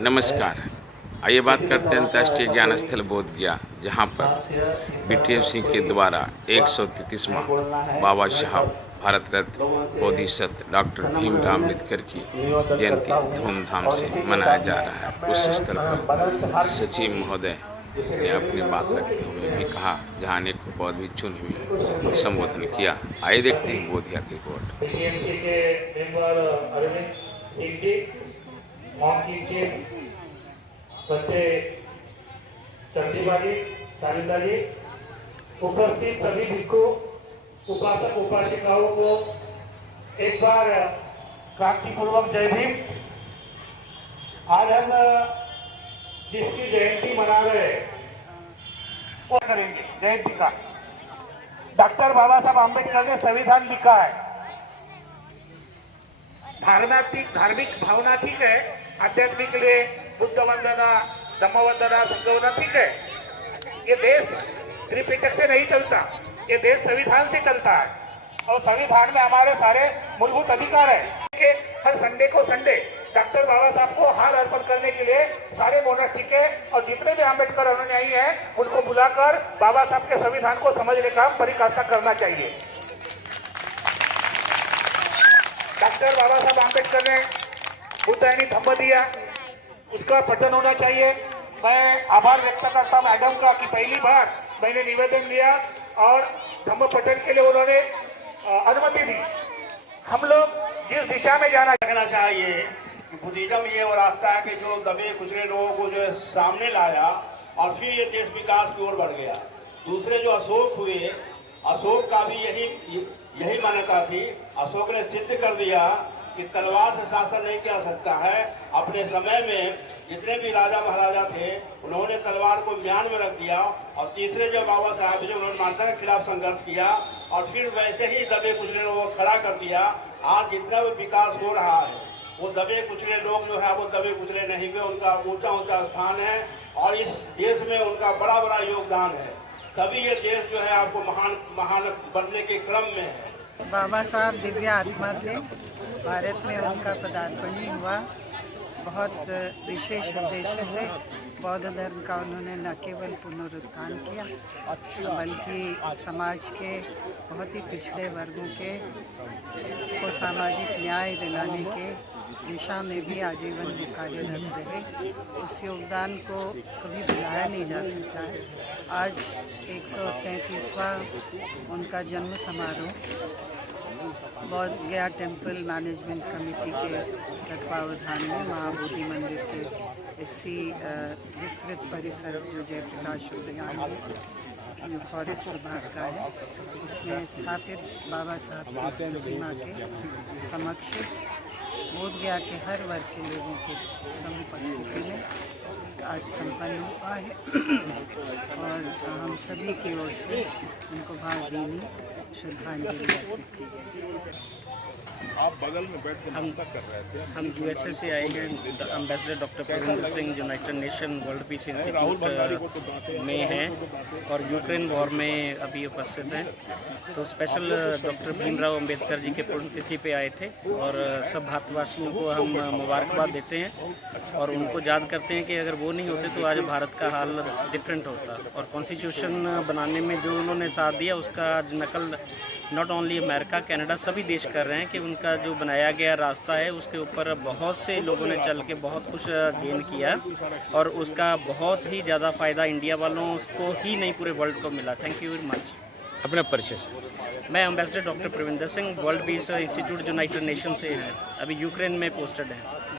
नमस्कार। आइए बात करते हैं अंतर्राष्ट्रीय ज्ञान स्थल बोध गया, जहाँ पर BTFC के द्वारा 133वां बाबा साहब भारत रत्न बोधिसत्व डॉक्टर भीमराव अम्बेडकर की जयंती धूमधाम से मनाया जा रहा है। उस स्थल पर सचिव महोदय ने अपनी बात रखते हुए भी कहा, जहाँ अनेक बौद्ध भिक्षु ने भी संबोधन किया। आइए देखते हैं बोध गया की रिपोर्ट। चंदीबाजी शालिंदा जी, उपस्थित सभी भिक्षु उपासक उपासिकाओं को एक बार क्रांतिपूर्वक जय भीम। आज हम जिसकी जयंती मना रहे वो करेंगे जयंती का। डॉक्टर बाबा साहब आम्बेडकर ने संविधान लिखा है। धार्मिक भावना ठीक है, आध्यात्मिक लिए बुद्ध वंदना, धम्म वंदना, संघ वंदना ठीक है। ये देश त्रिपिटक से नहीं चलता, ये देश संविधान से चलता है और संविधान में हमारे सारे मूलभूत अधिकार है कि हर संडे को डॉक्टर बाबा साहब को हार अर्पण करने के लिए सारे मोनास्ट्री के और जितने भी अम्बेडकर अनुयायी हैं उनको बुलाकर बाबा साहब के संविधान को समझने का परिकाष्ठा करना चाहिए। डॉक्टर बाबा साहब आम्बेडकर ने बुद्धायनी धम्म दिया, उसका पठन होना चाहिए। मैं आभार व्यक्त करता हूं मैडम का कि पहली बार मैंने निवेदन दिया और धम्म पठन के लिए उन्होंने अनुमति दी। हम लोग जिस दिशा में जाना चाहिए, बुद्धिज्म ये वो रास्ता है कि जो दबे कुचले लोगों को जो सामने लाया और फिर ये देश विकास की ओर बढ़ गया। दूसरे जो अशोक हुए, अशोक का भी यही मान्यता थी। अशोक ने सिद्ध कर दिया कि तलवार से शासन नहीं किया सकता है। अपने समय में जितने भी राजा महाराजा थे उन्होंने तलवार को म्यान में रख दिया और तीसरे जो बाबा साहब जो उन्होंने मानता के खिलाफ संघर्ष किया और फिर वैसे ही दबे कुचले लोगों को खड़ा कर दिया। आज जितना भी विकास हो रहा है वो दबे कुचले लोग जो है वो दबे कुचले नहीं हुए, उनका ऊंचा स्थान है और इस देश में उनका बड़ा योगदान है। तभी ये देश जो है आपको महान बनने के क्रम में है। बाबा साहब दिव्य आत्मा थे। भारत में उनका पदार्पण ही हुआ। बहुत विशेष उद्देश्य से बौद्ध धर्म का उन्होंने न केवल पुनरुत्थान किया बल्कि समाज के बहुत ही पिछड़े वर्गों के को सामाजिक न्याय दिलाने के दिशा में भी आजीवन कार्यरत रहे। उस योगदान को कभी भुलाया नहीं जा सकता है। आज 133वां उनका जन्म समारोह बौद्ध गया टेम्पल मैनेजमेंट कमेटी के तत्वावधान में महाबोधि मंदिर के इसी विस्तृत परिसर जो जयप्रकाश उद्यान में फॉरेस्ट विभाग का है उसमें स्थापित बाबा साहब की प्रतिमा के समक्ष बोध गया के हर वर्ग के लोगों की समुपस्थिति में आज संपन्न हुआ है और हम सभी की ओर से उनको भावभीनी श्रद्धांजलि अर्पित की। आप बगल में बैठ कर नाश्ता कर रहे थे। हम USA से आए हैं। Ambassador doctor Pravinder Singh United nation world peace institute में हैं और यूक्रेन वॉर में अभी उपस्थित हैं। तो स्पेशल डॉक्टर भीमराव अम्बेडकर जी के पुण्यतिथि पे आए थे और सब भारतवासियों को हम मुबारकबाद देते हैं और उनको याद करते हैं कि अगर वो नहीं होते तो आज भारत का हाल डिफरेंट होता। और कॉन्स्टिट्यूशन बनाने में जो उन्होंने साथ दिया उसका नकल नॉट ओनली अमेरिका, कनाडा सभी देश कर रहे हैं कि उनका जो बनाया गया रास्ता है उसके ऊपर बहुत से लोगों ने चल के बहुत कुछ गेन किया और उसका बहुत ही ज़्यादा फ़ायदा इंडिया वालों को ही नहीं पूरे वर्ल्ड को मिला। Thank you very much. अपना परिचय से। मैं ambassador doctor Pravinder Singh world peace institute United nation से हैं, अभी यूक्रेन में पोस्टेड हैं।